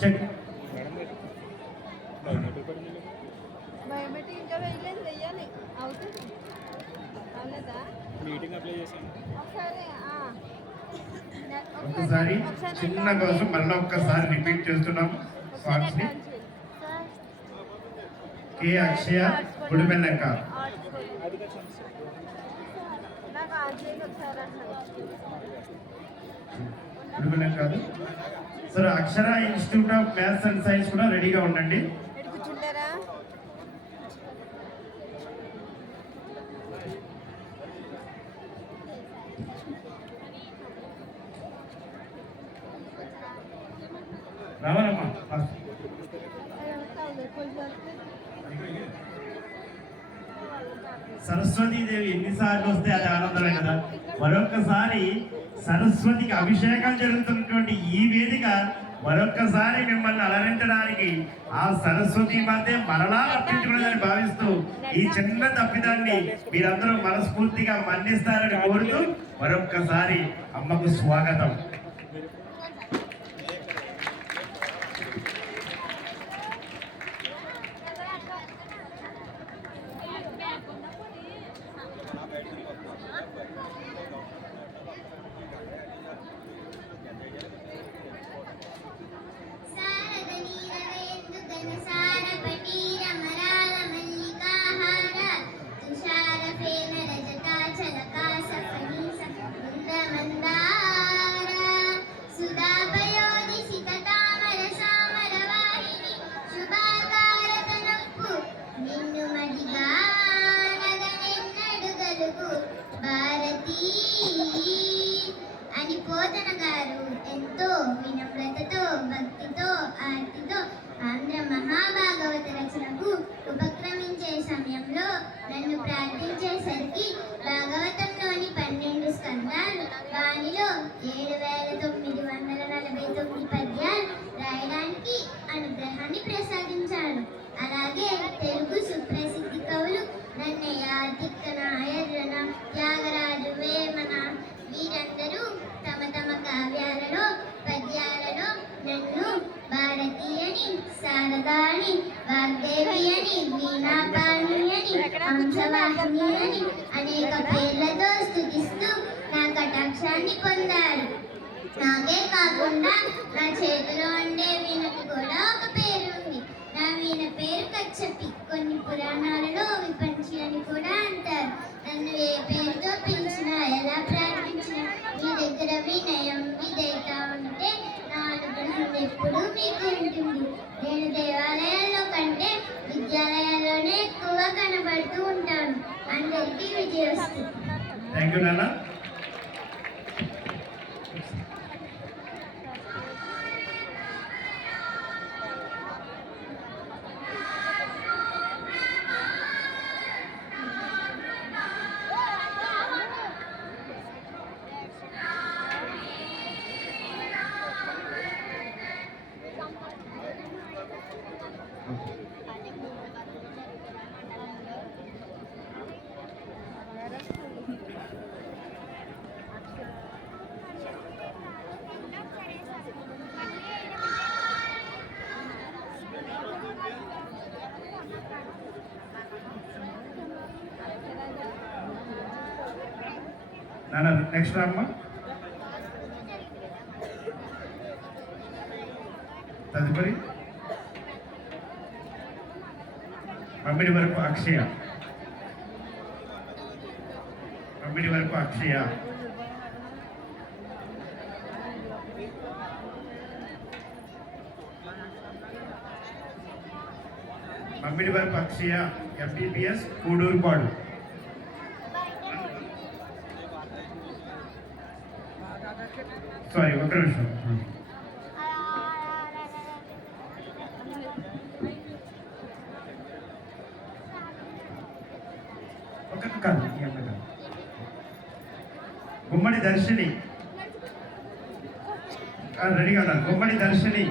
Check biometric ఇంకా వేయలేదు, వెయ్యాలి. అవుతుంది అవలేదా? మీటింగ్ అప్లై చేశాను ఒక్కసారి చిన్న కోసం మళ్ళీ ఒక్కసారి రిపీట్ చేస్తున్నాం. సాంగ్స్ ని కే అక్షయ గుడిబెల్లక్క గుడిబెల్లక్క కాదు sir. Akshara institute of maths and science కూడా రెడీగా ఉండండి. కూర్చుంటారా? రావాలమ్మా. సరస్వతీదేవి ఎన్నిసార్లు వస్తే అది ఆనందమే కదా. మరొక్కసారి సరస్వతికి అభిషేకం జరుగుతున్నటువంటి ఈ వేదిక మరొక్కసారి మిమ్మల్ని అలరించడానికి ఆ సరస్వతి మాతే మరలా రప్పించుకున్నదని భావిస్తూ ఈ చిన్న తప్పిదాన్ని మీరందరూ మనస్ఫూర్తిగా మన్నిస్తారని కోరుతూ మరొక్కసారి అమ్మకు స్వాగతం. అని పోతన గారు ఎంతో వినమ్రతతో భక్తితో ఆర్తితో ఆంధ్ర మహాభాగవత రచనకు ఉపక్రమించే సమయంలో నన్ను ప్రార్థించేసరికి భాగవతంలోని 12 స్కందాలు వానిలో 7,949 పద్యాలు రాయడానికి అనుగ్రహాన్ని ప్రసాదించారు. అలాగే తెలుగు సుప్రసిద్ధి కవులు నన్నయ్య, తిక్కన, ఎర్రన, త్యాగరాజు, వేమన వీరందరూ తమ తమ కావ్యాలలో పద్యాలలో నన్ను భారతి అని, శారదా అని, వాగ్దేవి అని, వీణాపాణి అని, హంసవాహిని అని అనేక పేర్లతో స్తుతిస్తూ నా కటాక్షాన్ని పొందారు. నాకే కాకుండా నా చేతిలో ఉండే వీణకు కూడా ఒక పేరు ఉంది. నా వీణ పేరు కచ్చపి. కొన్ని పురాణాలలో విపంచి అని కూడా అంటారు. నన్ను ఏ పేరుతో పిలిచినా, ఎలా ప్రార్థించినా మీ దగ్గర వినయం విధేయత ఉంటే నా అనుగ్రహం ఎప్పుడూ మీకు ఉంటుంది. నేను దేవాలయాల్లో కంటే విద్యాలయాల్లోనే ఎక్కువ కనబడుతూ ఉంటాను. అందరికీ విజయవస్తు. థ్యాంక్ యూ నాన్న. నాన్న నెక్స్ట్ రామ్మా. తదుపరి మమ్మిడి వరకు అక్షయ. మమ్మిడి వరకు అక్షయ. మమ్మిడి వరకు అక్షయ FDPS కూడూరుపాడు. సారీ ఒక నిమిషం. కాదు గుమ్మడి దర్శిని రెడీగా ఉన్నారు. గుమ్మడి దర్శిని